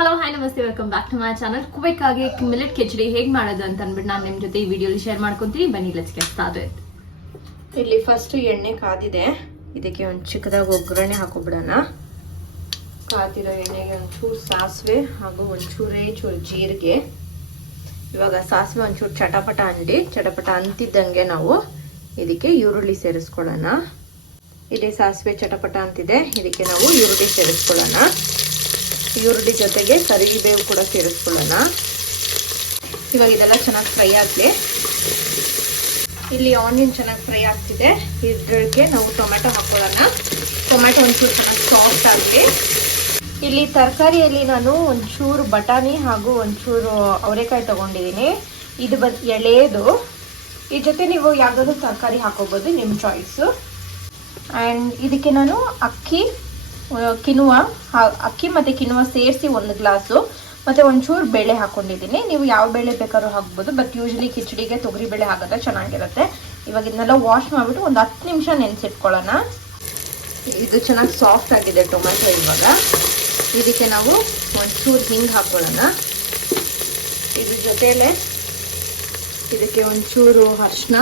Hello hi ನಮಸ್ತೆ, welcome back to my channel. ಕ್ವಿಕ್ಕಾಗಿ millet khichdi ಹೇಗೆ ಮಾಡೋದು ಅಂತ ಅಂದ್ಬಿಟ್ಟು ನಾನು ನಿಮ್ಮ ಜೊತೆ ಈ ವಿಡಿಯೋಲಿ ಶೇರ್ ಮಾಡ್ಕೊತೀನಿ. ಬನ್ನಿ ಲೆಟ್ಸ್ ಗೆಟ್ ಸ್ಟಾರ್ಟೆಡ್. ಇಲ್ಲಿ ಫಸ್ಟ್ ಎಣ್ಣೆ ಕಾದಿದೆ, ಇದಕ್ಕೆ ಒಂದು ಚಿಕ್ಕದಾಗಿ ಒಗ್ಗರಣೆ ಹಾಕೋಬಿಡೋಣ. ಕಾದಿರೋ ಎಣ್ಣೆಗೆ ಒಂಚೂರು ಸಾಸಿವೆ ಹಾಗೂ ಒಂಚೂರು ಜೀರಿಗೆ. ಇವಾಗ ಸಾಸಿವೆ ಒಂಚೂರು ಚಟಪಟ ಅಂತಿದ್ದಂಗೆ ನಾವು ಇದಕ್ಕೆ ಈರುಳ್ಳಿ ಸೇರಿಸ್ಕೊಳ್ಳೋಣ. ಇಲ್ಲಿ ಸಾಸಿವೆ ಚಟಪಟ ಅಂತಿದೆ, ಇದಕ್ಕೆ ನಾವು ಈರುಳ್ಳಿ ಸೇರಿಸ್ಕೊಳ್ಳೋಣ. ಈರುಳ್ಳಿ ಜೊತೆಗೆ ಕರಿಬೇವು ಕೂಡ ಸೇರಿಸ್ಕೊಳ್ಳೋಣ. ಇವಾಗ ಇದೆಲ್ಲ ಚೆನ್ನಾಗಿ ಫ್ರೈ ಆಗಲಿ. ಇಲ್ಲಿ ಆನಿಯನ್ ಚೆನ್ನಾಗಿ ಫ್ರೈ ಆಗ್ತಿದೆ, ಇದಕ್ಕೆ ನಾವು ಟೊಮೆಟೊ ಹಾಕೊಳ್ಳೋಣ. ಟೊಮೆಟೊ ಒಂಚೂರು ಚೆನ್ನಾಗಿ ಸಾಫ್ಟ್ ಆಗಲಿ. ಇಲ್ಲಿ ತರಕಾರಿಯಲ್ಲಿ ನಾನು ಒಂಚೂರು ಬಟಾಣಿ ಹಾಗೂ ಒಂಚೂರು ಅವರೆಕಾಯಿ ತೊಗೊಂಡಿದ್ದೀನಿ. ಇದು ಎಳೆದು. ಈ ಜೊತೆ ನೀವು ಯಾವುದಾದ್ರೂ ತರಕಾರಿ ಹಾಕೋಬೋದು, ನಿಮ್ಮ ಚಾಯ್ಸು. ಆ್ಯಂಡ್ ಇದಕ್ಕೆ ನಾನು ಅಕ್ಕಿ ಮತ್ತು ಕಿನುವ ಸೇರಿಸಿ 1 ಗ್ಲಾಸು ಮತ್ತು ಒಂಚೂರು ಬೇಳೆ ಹಾಕ್ಕೊಂಡಿದ್ದೀನಿ. ನೀವು ಯಾವ ಬೇಳೆ ಬೇಕಾದ್ರೂ ಹಾಕ್ಬೋದು, ಬಟ್ ಯೂಶ್ವಲಿ ಕಿಚಡಿಗೆ ತೊಗರಿ ಬೇಳೆ ಹಾಕಿದ್ರೆ ಚೆನ್ನಾಗಿರುತ್ತೆ. ಇವಾಗ ಇದನ್ನೆಲ್ಲ ವಾಶ್ ಮಾಡಿಬಿಟ್ಟು ಒಂದು 10 ನಿಮಿಷ ನೆನೆಸಿಟ್ಕೊಳ್ಳೋಣ. ಇದು ಚೆನ್ನಾಗಿ ಸಾಫ್ಟ್ ಆಗಿದೆ ಟೊಮೆಟೊ. ಇವಾಗ ಇದಕ್ಕೆ ನಾವು ಒಂಚೂರು ಹಿಂಗೆ ಹಾಕ್ಕೊಳ್ಳೋಣ. ಇದ್ರ ಜೊತೆಲೆ ಇದಕ್ಕೆ ಒಂಚೂರು ಅರಿಶಿನ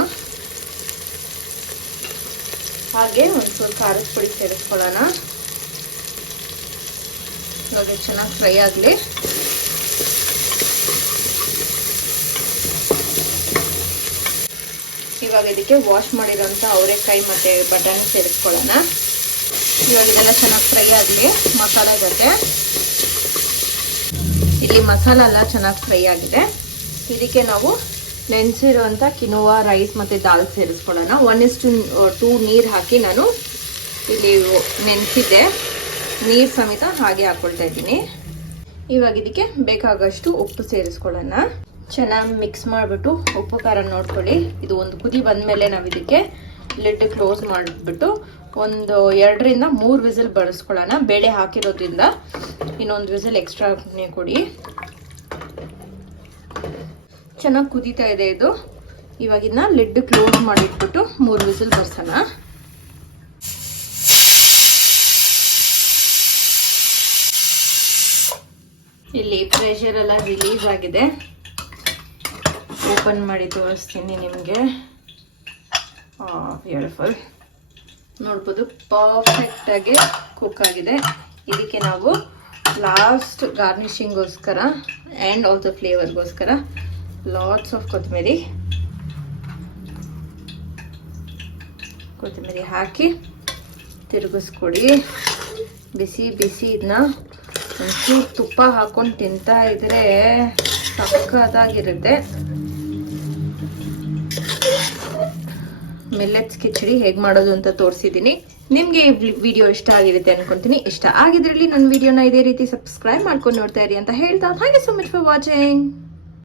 ಹಾಗೆ ಒಂಚೂರು ಖಾರದ ಪುಡಿ ಸೇರಿಸ್ಕೊಳ್ಳೋಣ. ಇವಾಗ ಚೆನ್ನಾಗಿ ಫ್ರೈ ಆಗಲಿ. ಇವಾಗ ಇದಕ್ಕೆ ವಾಶ್ ಮಾಡಿರೋಂಥ ಅವರೆಕಾಯಿ ಮತ್ತು ಬಟಾಣಿ ಸೇರಿಸ್ಕೊಳ್ಳೋಣ. ಇವಾಗ ಇದೆಲ್ಲ ಚೆನ್ನಾಗಿ ಫ್ರೈ ಆಗಲಿ ಮಸಾಲೆ ಜೊತೆ. ಇಲ್ಲಿ ಮಸಾಲ ಎಲ್ಲ ಚೆನ್ನಾಗಿ ಫ್ರೈ ಆಗಿದೆ. ಇದಕ್ಕೆ ನಾವು ನೆನೆಸಿರೋಂಥ ಕಿನೋವಾ ರೈಸ್ ಮತ್ತು ದಾಲ್ ಸೇರಿಸ್ಕೊಳ್ಳೋಣ. 1:2 ನೀರು ಹಾಕಿ ನಾನು ಇಲ್ಲಿ ನೆನೆಸಿದ್ದೆ, ನೀರು ಸಮೇತ ಹಾಗೆ ಹಾಕ್ಕೊಳ್ತಾ ಇದ್ದೀನಿ. ಇವಾಗ ಇದಕ್ಕೆ ಬೇಕಾಗಷ್ಟು ಉಪ್ಪು ಸೇರಿಸ್ಕೊಳ್ಳೋಣ. ಚೆನ್ನಾಗಿ ಮಿಕ್ಸ್ ಮಾಡಿಬಿಟ್ಟು ಉಪ್ಪು ಖಾರ ನೋಡ್ಕೊಳ್ಳಿ. ಇದು ಒಂದು ಕುದಿ ಬಂದಮೇಲೆ ನಾವು ಇದಕ್ಕೆ ಲಿಡ್ ಕ್ಲೋಸ್ ಮಾಡಿಬಿಟ್ಟು ಒಂದು 2ರಿಂದ 3 ವಿಸಿಲ್ ಬಡಿಸ್ಕೊಳ್ಳೋಣ. ಬೇಳೆ ಹಾಕಿರೋದ್ರಿಂದ ಇನ್ನೊಂದು ವಿಸಿಲ್ ಎಕ್ಸ್ಟ್ರಾ ಕೊಡಿ. ಚೆನ್ನಾಗಿ ಕುದೀತಾ ಇದೆ ಇದು. ಇವಾಗ ಇದನ್ನ ಲಿಡ್ ಕ್ಲೋಸ್ ಮಾಡಿಟ್ಬಿಟ್ಟು 3 ವಿಸಿಲ್ ಬರ್ಸೋಣ. ಇಲ್ಲಿ ಪ್ರೆಷರ್ ಎಲ್ಲ ರಿಲೀಸ್ ಆಗಿದೆ. ಓಪನ್ ಮಾಡಿ ತೋರಿಸ್ತೀನಿ ನಿಮಗೆ. ಬ್ಯೂಟಿಫುಲ್ ನೋಡ್ಬೋದು, ಪರ್ಫೆಕ್ಟಾಗಿ ಕುಕ್ ಆಗಿದೆ. ಇದಕ್ಕೆ ನಾವು ಲಾಸ್ಟ್ ಗಾರ್ನಿಷಿಂಗೋಸ್ಕರ ಆ್ಯಂಡ್ ಆಲ್ಸೋ ಫ್ಲೇವರ್ಗೋಸ್ಕರ ಲಾಟ್ಸ್ ಆಫ್ ಕೊತ್ತಂಬರಿ ಹಾಕಿ ತಿರುಗಿಸ್ಕೊಡಿ. ಬಿಸಿ ಇದನ್ನ ಒಂಚೂರು ತುಪ್ಪ ಹಾಕೊಂಡು ತಿಂತಾ ಇದ್ರೆ ಸಕ್ಕತ್ತಾಗಿರುತ್ತೆ. ಮಿಲ್ಲೆಟ್ಸ್ ಕಿಚಡಿ ಹೇಗೆ ಮಾಡೋದು ಅಂತ ತೋರಿಸಿದ್ದೀನಿ. ನಿಮಗೆ ಈ ವಿಡಿಯೋ ಇಷ್ಟ ಆಗಿರುತ್ತೆ ಅನ್ಕೊಂತೀನಿ. ಇಷ್ಟ ಆಗಿದ್ರಲ್ಲಿ ನನ್ನ ವಿಡಿಯೋನ ಇದೇ ರೀತಿ ಸಬ್ಸ್ಕ್ರೈಬ್ ಮಾಡ್ಕೊಂಡು ನೋಡ್ತಾ ಇರಿ ಅಂತ ಹೇಳ್ತಾ, thank you so much for watching.